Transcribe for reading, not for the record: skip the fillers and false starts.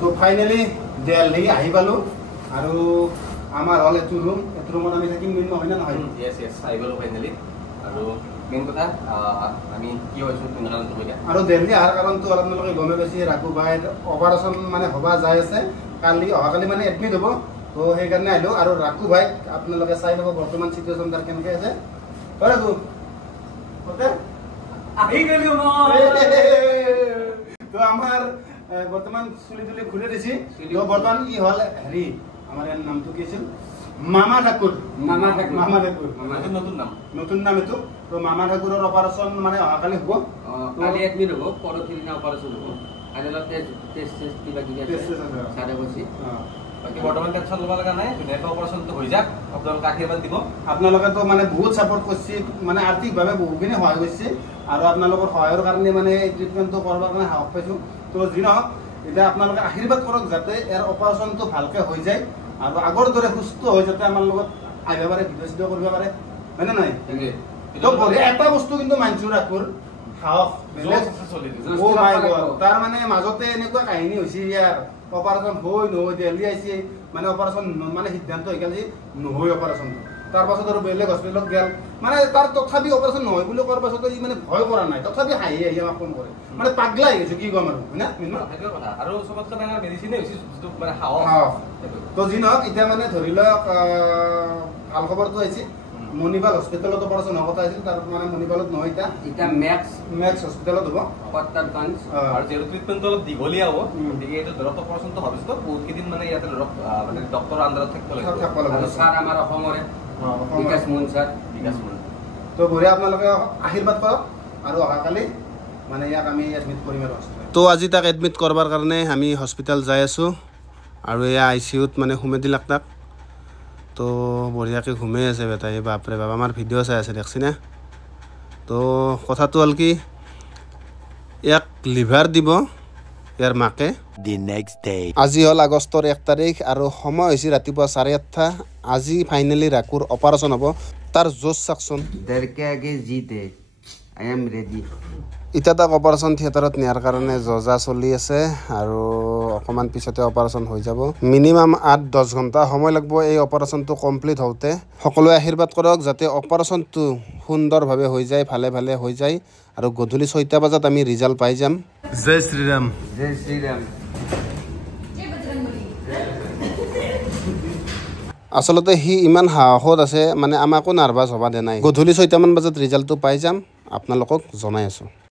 তো ফাইনালি দিল্লী আহি পালো আৰু আমাৰ হল এটো ৰুমত আমি থাকিম মেইন নহয় না নহয় yes আহি গলো ফাইনালি আৰু মেইন কথা আমি কি হৈছো তুমি কাৰণটো কইয়া আৰু দিল্লী আহাৰ কাৰণটো আপোনালোকে গমে পাইছে ৰাকু ভাই অপাৰেশ্যন মানে হবা যাই আছে কালি অহাকালি মানে এডমিট হ'ব তো সেইকাৰণে আহিলো আৰু ৰাকু ভাই আপোনালোকে চাই ল'ব বৰ্তমান সিচুৱেচন তাৰ কেনেকৈ আছে ৰাকু ওকে আহি গলো তো আমাৰ বৰ্তমান চুলি তুলি খুলে দিছি তো বৰ্তমান কি হল হেৰি আমাৰ ইয়াৰ নামটো কি আছিল মামা ঠাকুৰ নতুন নাম এটো তো মামা ঠাকুৰৰ অপাৰেশ্যন মানে অহাকালি হ'ব কালি এডমিট হ'ব পৰহিদিনা অপাৰেশ্যন হ'ব আজলত টেষ্ট কিবা কিবা সাৰে কৈছি বাকি বৰ্তমান টেনচন লব লগা নাই ধুনীয়াকৈ অপাৰেশ্যনটো হৈ যাক আপোনালোকে আশীৰ্বাদ দিব আপোনালোকে তো মানে বহুত সাপোৰ্ট কৰিছে মানে আৰ্থিকভাৱে বহুখিনি সহায় কৰিছে আৰু আপোনালোকৰ সহায়ৰ কাৰণে মানে এই ট্ৰিটমেণ্টটো কৰাৰ কাৰণে সাহস পাইছো তো যি নহওক এতিয়া আপোনালোকে আশীৰ্বাদ কৰক যাতে ইয়াৰ অপাৰেশ্যনটো ভালকে হৈ যায় আৰু আগৰ দৰে সুস্থ হৈ যাতে আমাৰ লগত আহিব পাৰে ভিডিঅ' কৰিব পাৰে হয় নে নাই তো এটা বস্তু কিন্তু মানছো ৰাখুৰ সাহস তাৰ মানে মাজতে এনেকুৱা কাহিনী হৈছে ইয়াৰ অপাৰেশ্যন হৈ নহয় দিল্লী আহিছে মানে অপাৰেশ্যন মানে সিদ্ধান্ত হৈ গেল যে নহয় অপাৰেশ্যনটো তাৰ পাছত আৰু বেলেগ হস্পিটেলত গেল মানে তাৰ তথাপি অপাৰেশ্যন নহয় বুলি কোৱাৰ পাছত ই মানে ভয় কৰা নাই তথাপি হাঁহি আমাক ফোন কৰে মানে পাগলা হৈ গৈছে কি কম আৰু হয় না আৰু চবতকৈ ডাঙৰ মেডিচিনে হৈছে যিটো মানে সাহস তো যি নহওক এতিয়া মানে ধৰি লওক ভাল খবৰটো আহিছে মণিপাল হস্পিটেলত অপাৰেশ্যন হোৱাৰ কথা আছিল তাৰ মানে মণিপালত নহয় এতিয়া মেক্স হস্পিটেলত হ'ব পত্তাৰগঞ্জ আৰু যেহেতু ট্ৰিটমেণ্টটো অলপ দীঘলীয়া হ'ব গতিকে এইটো ধৰক অপাৰেশ্যনটো ভাবিছোঁ বহুত কেইদিন মানে ইয়াতে ধৰক মানে ডক্টৰৰ আণ্ডাৰত থাকিব লাগিব আৰু ছাৰ আমাৰ অসমৰে বিকাশ মুন ছাৰ তো বঢ়িয়া আপোনালোকে আশীৰ্বাদ কৰক আৰু অহাকালি মানে ইয়াক আমি এডমিট কৰিম আৰু তো আজি তাক এডমিট কৰাৰ কাৰণে আমি হস্পিটেল যাই আছোঁ আৰু এয়া ICUত মানে সোমাই দিলাক তাক তো বঢ়িয়াকৈ ঘুমাই আছে বেটাই বাপৰে বাপ আমাৰ ভিডিঅ' চাই আছে দেখছি না তো কথাটো হ'ল কি ইয়াক লিভাৰ দিব ইয়াৰ মাকে আজি হ'ল আগষ্টৰ 1 তাৰিখ আৰু সময় হৈছে ৰাতিপুৱা 8:30 আজি ফাইনেলি ৰাকুৰ অপাৰেশ্যন হ'ব তাৰ জোচ চাকচোন এতিয়া তাক অপাৰেশ্যন থিয়েটাৰত নিয়াৰ কাৰণে যজা চলি আছে আৰু অকণমান পিছতে অপাৰেশ্যন হৈ যাব মিনিমাম 8-10 ঘণ্টা সময় লাগিব এই অপাৰেশ্যনটো কমপ্লিট হওঁতে সকলোৱে আশীৰ্বাদ কৰক যাতে অপাৰেশ্যনটো সুন্দৰভাৱে হৈ যায় ভালে ভালে হৈ যায় আৰু গধূলি 6টা বজাত আমি ৰিজাল্ট পাই যাম জয় শ্ৰীৰাম আচলতে সি ইমান সাহসত আছে মানে আমাকো নাৰ্ভাছ হ'ব দে নাই গধূলি 6টামান বজাত ৰিজাল্টটো পাই যাম আপোনালোকক জনাই আছোঁ